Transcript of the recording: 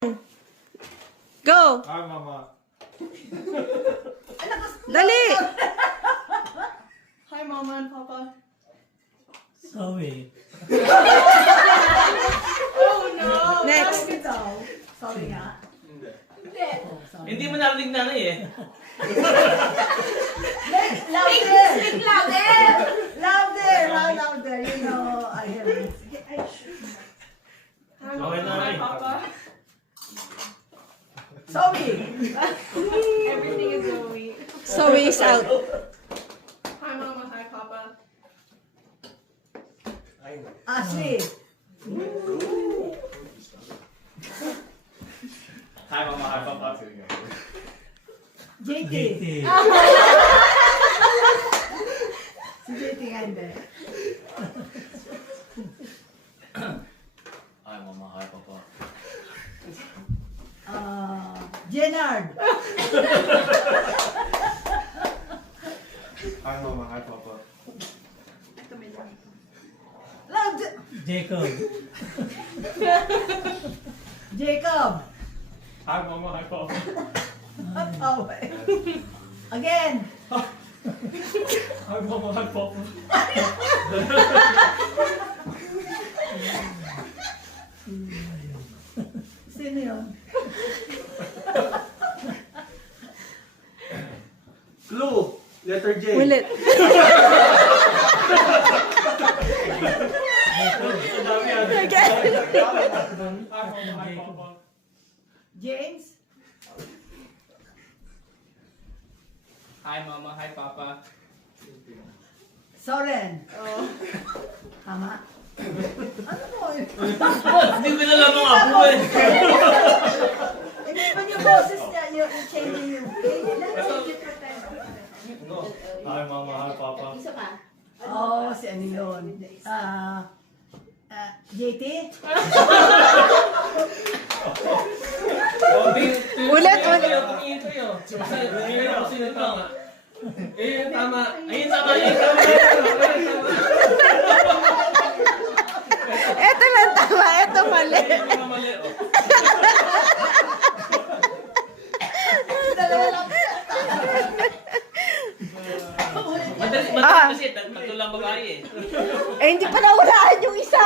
Go! Hi, Mama. Dali! Hi, Mama and Papa. Sorry. Oh no! Next. Parang ito. Sorry nga. Hindi mo narinig na eh. Louder! Speak louder! Louder! How louder? You know, I have it. Okay na Hi, eh. Papa. Sorry! Everything is Zoe. Zoe is out. Hi, Mama. Hi, Papa. Ashley! Hi, Mama. Hi, Papa. JT! JT. Si JT nga hindi. Hi, Mama. Hi, Papa. Jenard! Hi, Mama. Hi, Papa. Louder! Jacob. Jacob! Hi, Mama. Hi, Papa. Oh, again! Hi, Mama. Hi, Papa. Sino yun? Clue. Letter J. Ulit. Ang dami yan. Again. Hi, Mama. Hi, Papa. James? Hi Mama, hi Papa. Soren? Tama? Ano mo? Hindi ko nalaman ako eh. Hindi ba yung boses niya, yung changing yung Hi, Mama. Hi, Papa. Oh, si ano yun? JT? Ulit, ulit. Tingin kayo. Tingin ako sino tama. Eh, tama. Ayun, tama. Ayun, tama. Eto lang tama, eto mali. Ayun, mali. Oh. Dalawa lang. Madali kasi, tatlo lang babae eh. Eh, hindi pa nawalaan yung isa.